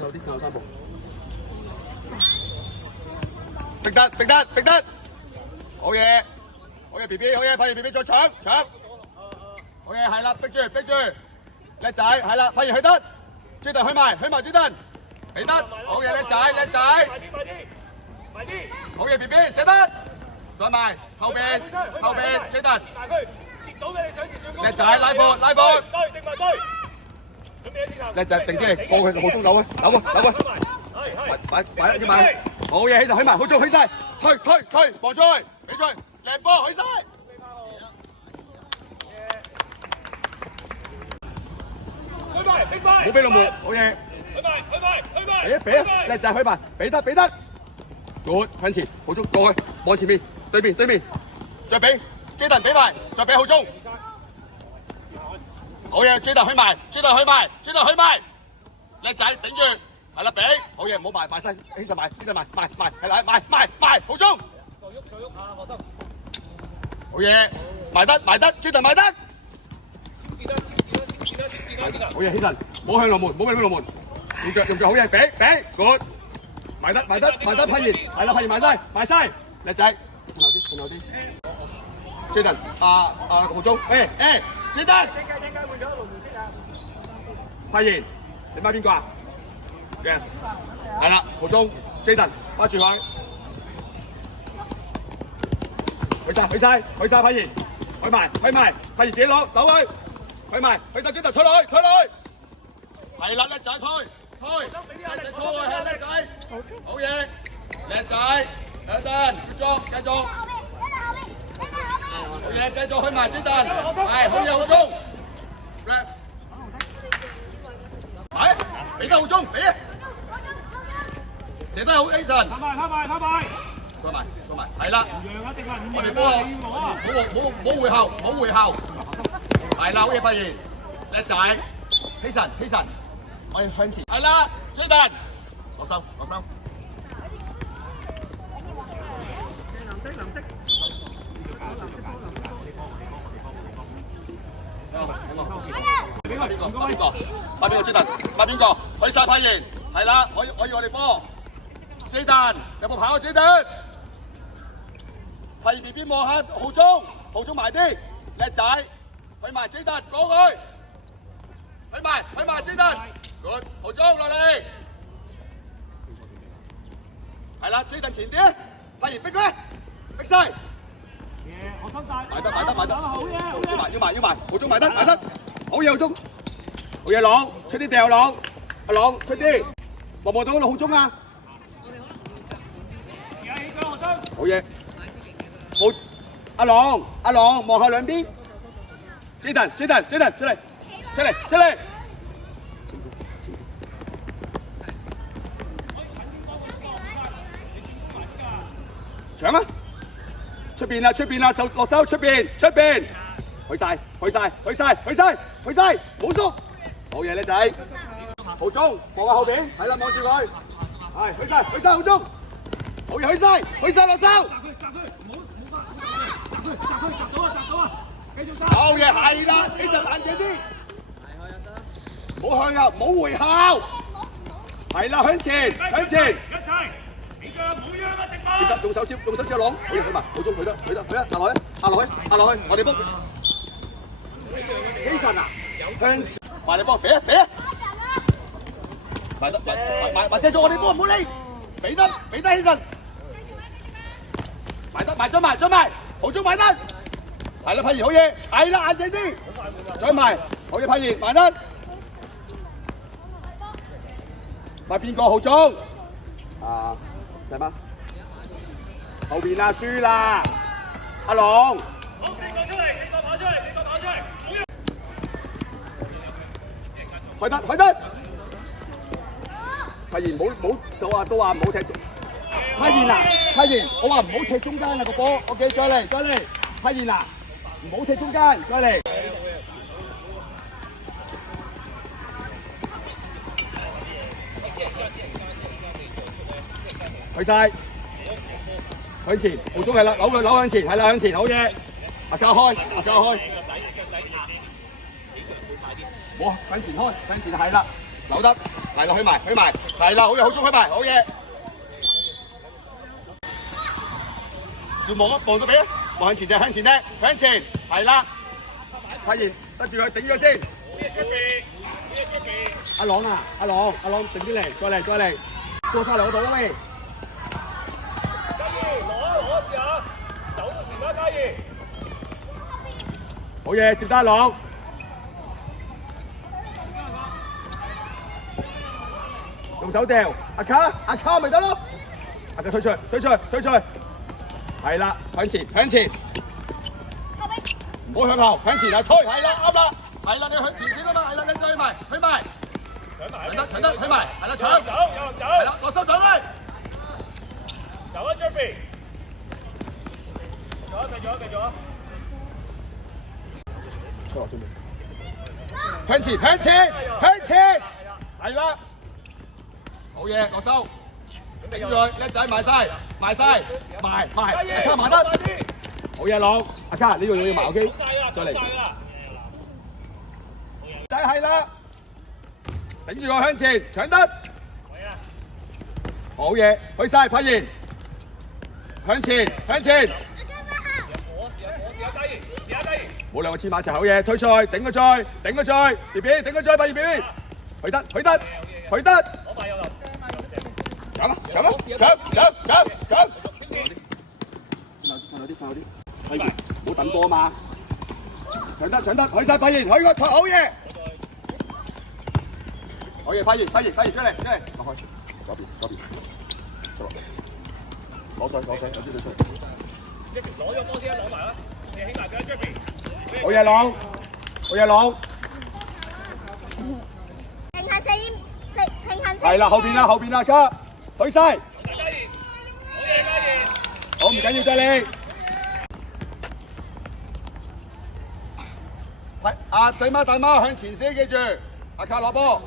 有啲夠3步。逼得，逼得，逼得！好嘢，好嘢 ，B B， 好嘢，反而 B B 再搶，好嘢，係啦，逼住，逼住，叻仔，係啦，反而去得，朱頓去埋朱頓，俾得，好嘢，叻仔，叻仔，快啲，好嘢 ，B B 射得，再埋後邊，朱頓，接到嘅你想接最高，叻仔，拉波，對，定埋對，準備一先頭，叻仔，定啲嚟，過去好中扭啊，擺要埋，好嘢，起實，起埋，好中，起晒，推，望出去，俾出去，靚波，起晒。冇俾龍門，好嘢！俾啊！叻仔去埋，俾得，good 向前，好中過去，望前面，對面，再俾基頓俾埋，再俾好中，好嘢！基頓去埋，叻仔頂住，係啦俾，好嘢，唔好埋晒，起實埋，係啦埋，好中，再喐下，放心，好嘢，埋得，基頓埋得。好嘢，起身，唔好向龍門，用腳好嘢，俾 ，good， 埋得，批完，係啦，批完埋晒，叻仔，順後啲，追陣，豪中，追陣，換咗龍門先啊，批完，你買邊個啊 ？Yes， 係啦，豪中，追陣，bắt住佢，去晒，批完，去埋，批完自己攞佢。去埋，去到轉頭推落去，係啦，叻仔推，叻仔錯位係叻仔，好嘢，叻仔，等陣，繼續，好嘢，繼續去埋轉陣，係，好嘢，好中，係，俾得好中，俾啊，射得好 Ason， 拍埋，再埋，係啦，我哋波冇回後。係啦，好嘢，發現，叻仔，起神，我哋向前，係啦，追頓，攞收，發邊個追頓，發邊個，去晒發現，係啦，可以我哋波，追頓，有冇跑啊追頓？發現 B B 望下豪中埋啲，叻仔。去埋追頓，過去，去埋追頓 ，good， 豪中落嚟，係啦，追頓前啲，發現逼佢，逼晒，學生大，埋得，好嘢，要埋，豪中埋得，好嘢豪中，好嘢朗，出啲掉朗，阿朗出啲，望到豪中啊，好嘢，好，阿朗望下兩邊。追頓，出嚟！搶啊！出邊啦，就落手出邊，去晒，冇縮，好嘢叻仔，豪中望下後邊，係啦，望住佢，係去晒豪中，好嘢去晒落手。好嘢，係啦，其實冷靜啲，唔好向右，唔好回後，係啦，向前，接得用手接攞，好嘢，去埋，好中，去得，壓落去，我哋幫，基神啊，向前，埋你幫，俾啊，埋借咗我哋波，唔好理，俾得基神，埋咗，好中埋得。係啦，批完好嘢，係啦，硬淨啲，再埋，好嘢，批完埋得，埋邊個好中？細媽，後邊啦，輸啦，阿龍，好，四個出嚟，去得，批完冇都話唔好踢，批完，我話唔好踢中間啊個波 ，OK， 再嚟，批完啦。唔好踢中間，再嚟。去晒，向前，好中係啦，扭向前，係啦，向前，好嘢。阿嘉開，阿嘉開。冇，向前開，向前係啦，扭得，係啦，去埋，去埋，係啦，好嘢，好中，去埋，好嘢。就望一望到俾啊，望向前踢，向前踢，向前，係啦。發現得住佢，頂咗先。阿朗啊，阿朗，定啲嚟，再嚟，再嚟，過晒嚟嗰度喂。攞試下，走到前啦，嘉怡。好嘢，接得阿朗。用手掉，阿卡咪得咯。阿卡推出去，推出去，推出去。係啦，向前，向前。唔好向後，向前啊推，係啦，啱啦。係啦，你向前先啊嘛，係啦，你再去埋，去埋。搶得，去埋，係啦，搶。走，有人走。係啦，落手走啦。走啊 ，Jeffrey。繼續啊！出落先。向前，向前，向前。係啦。好嘢，落手。頂住佢，叻仔，埋晒，埋晒，埋，阿卡埋得。好嘢，朗，阿卡呢度要埋機，再嚟。仔係啦，頂住佢向前，搶得。好嘢，去晒，發現。向前，向前。冇兩個黐埋一齊，好嘢，推出去，頂佢再，頂佢再 ，B B， 頂佢再，B B， 去得，去得，去得。搶啊！搶啊！搶！快啲！睇住，唔好等波嘛！搶得，去晒發現，去個好嘢！好嘢，發現，出嚟，落去，左邊，出落，攞水，有啲水出嚟。攞咗波先，攞埋啦！你起埋佢 ，Jeffrey。好嘢，朗！平衡四。係啦，後邊啦，卡，推晒。嘉怡，好嘢，嘉怡。好，唔緊要，謝你。係阿細貓大貓向前先，記住。阿卡攞波。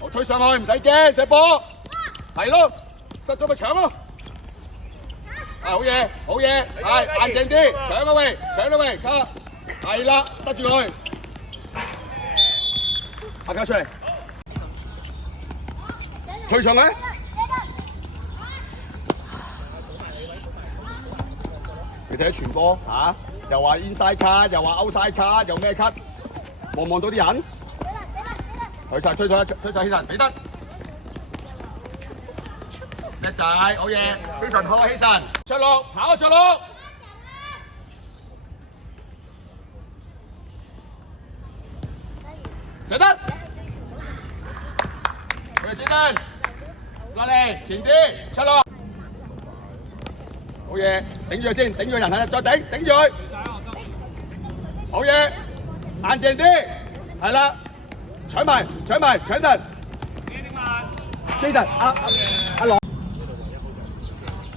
好，推上去，唔使驚，踢波。係咯，失咗咪搶咯。好嘢，係硬淨啲，搶啦喂，卡。係啦，得住佢。阿卡出嚟。推上去。你睇下傳波嚇，又話 inside cut，又話 outside cut，又咩 cut？望到啲人？推晒起身，俾得。叻仔，好嘢，非常好，起身。出路，跑出路。射得。佢轉身，落嚟前啲，出路。好嘢，頂住佢先，頂住人係，再頂住佢。好嘢，硬淨啲，係啦，搶埋，搶得。Jaden，阿朗。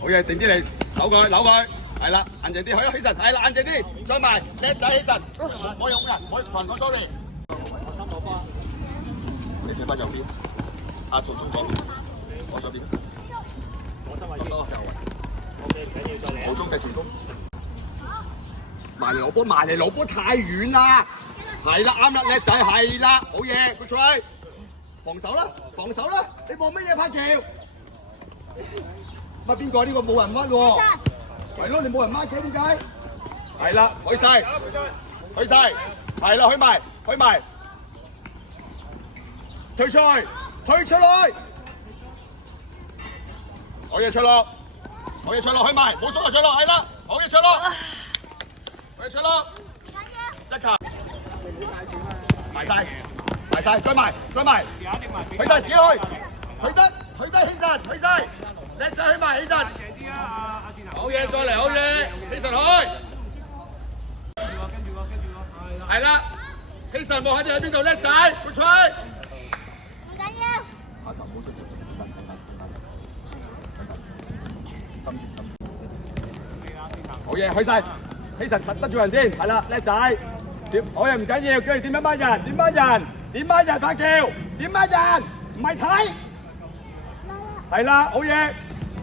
好嘢，定啲嚟，扭佢，係啦，硬淨啲，起身，係啦，硬淨啲，再埋，叻仔起身，我用人，我同人講 sorry。你企翻右邊，阿做中左邊，我左邊。落手右位。後中定前中？埋嚟攞波太遠啦，係啦，啱啦，叻仔，係啦，好嘢 ，good try， 防守啦，你望乜嘢柏橋？乜邊個呢個冇人乜喎？係咯，你冇人乜嘅點解？係啦，去晒，係啦，去埋，推出去，好嘢出落，去埋，冇縮啊出落，係啦，好嘢出落，一球，埋晒，追埋，去晒，自己去得，起身，叻仔起埋，起身，好嘢，再嚟，好嘢，起身去，係啦，起身望下你喺邊度，叻仔，好吹，唔緊要。好嘢，去晒，起身得住人先，係啦，叻仔，好嘢唔緊要，叫你點樣掹人，點掹人，大叫，點掹人，唔係睇，係啦，好嘢，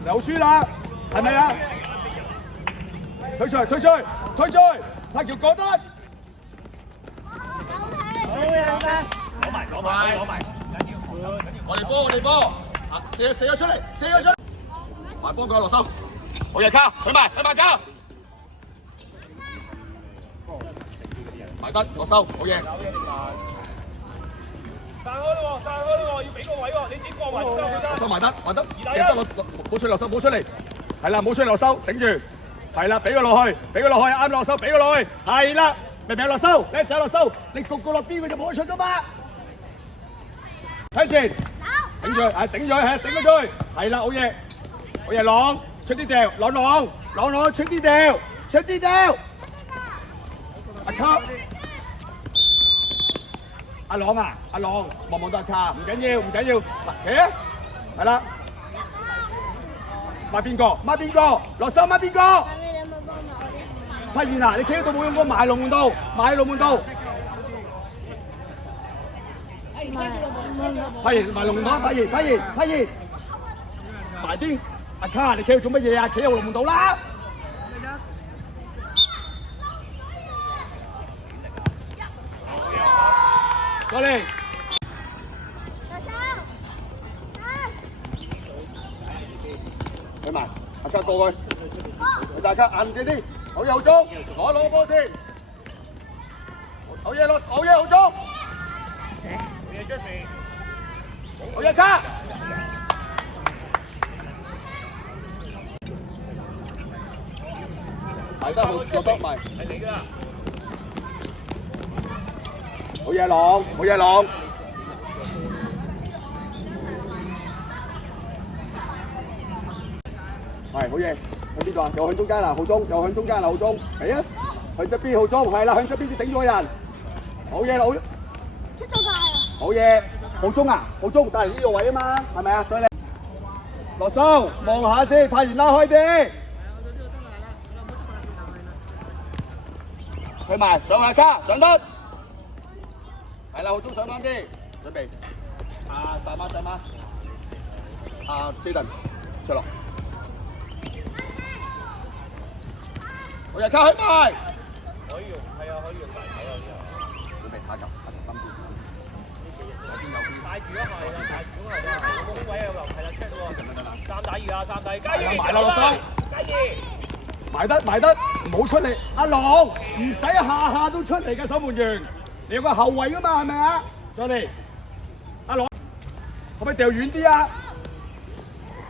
又輸啦，係咪啊？推出嚟，推出去，推出去，太橋過得。攞埋，緊要，我哋波，射咗出嚟，快幫佢落手，好嘢卡，去埋卡，埋得落手，好嘢。散開咯，要俾個位喎，你點過位得？收埋得，贏得落，冇出嚟落手，冇出嚟，係啦，冇出嚟落手，頂住，係啦，俾佢落去，啱落手，俾佢落去，係啦，明落手，叻仔落手，你個落邊佢就冇得出噶嘛。向前，頂住，頂佢出去，係啦，好嘢，朗，出啲掉，朗，出啲掉，阿卡，阿朗，望到阿卡，唔緊要，企啊，係啦，孖邊個，落手孖邊個，發現啊，你企喺度冇用過埋龍門度，發現埋龍門度，發現，埋啲，阿卡，你企喺度做乜嘢啊？企喺龍門度啦！過嚟，去埋，阿卡過去，大卡硬淨啲，好嘢好中，攞波先，好嘢好中，好嘢卡，係得好多收埋，係你㗎。好嘢朗，係好嘢，去邊度啊？又向中間啦，浩中，係啊，向側邊浩中，係啦，向側邊先頂咗人，好嘢老，出咗界啊！好嘢，浩中，帶嚟呢個位啊嘛，係咪啊？再嚟，落手望下先，太賢拉開啲，去埋上下卡，上得。係啦，浩中上翻啲，準備。大媽，Jaden 出落。我日卡起埋。可以用埋手啊！準備下球，諗住。帶住啊嘛，有冇位啊？係啦 ，check 喎。3打2啊，3打2，加油！埋落手，加油！埋得，唔好出嚟。阿朗唔使下都出嚟嘅守門員。你有個後衞噶嘛，係咪啊？再嚟，阿朗，可唔可以掉遠啲啊？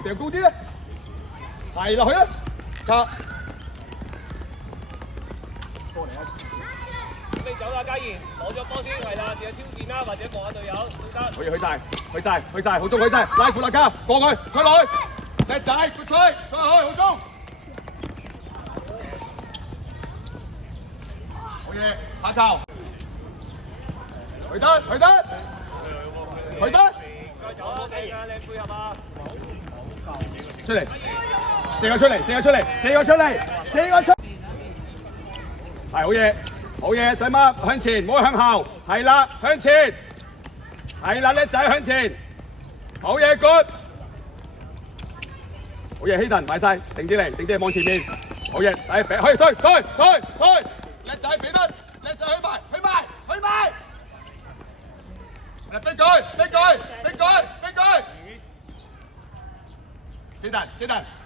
掉高啲啊？係落去啊！卡，過嚟啊！準備走啦，嘉賢，攞咗波先，係啦，試下挑戰啦，或者望下隊友都得。可以去晒，好中去晒，拉庫拉卡，過去，推落去，叻仔，佢吹去，好中。好嘢，下球。去得，再走啊，嘉賢，靚配合啊！出嚟，四個出嚟，係好嘢，細媽向前，唔好向後，係啦，向前，係啦，叻仔向前，好嘢 ，good， 好嘢，希頓埋晒，定啲嚟望前面，好嘢，可以推，叻仔俾得，叻仔去埋。逼佢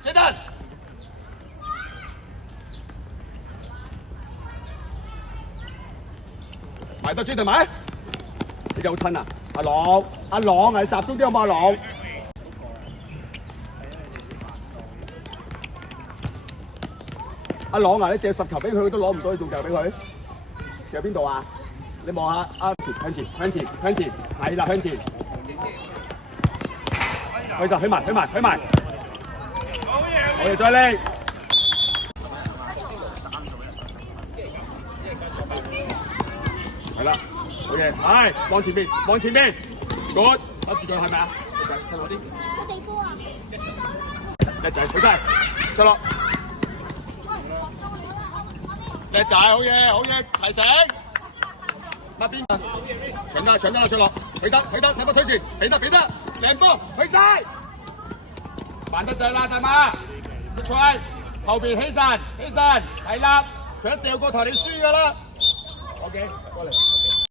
！Jaden，埋到 Jaden 埋，你有吞啊！阿朗係集中啲好嘛？阿朗啊！你掉10球俾佢，佢都攞唔到，你仲掉俾佢？掉邊度啊？你望下向前，係啦，向前，去埋，好嘢，再嚟，係啦，好嘢，係往前邊，good，打住佢係咪啊？睇落啲，我地波啊！叻仔，去晒，出落，叻仔，好嘢，提醒。那邊搶得啦，出落，去得，使乜推前，俾得，靚波，去晒，慢得滯啦，大媽，出賽，後邊起身，係啦，佢一掉個台你輸㗎啦。OK，過嚟。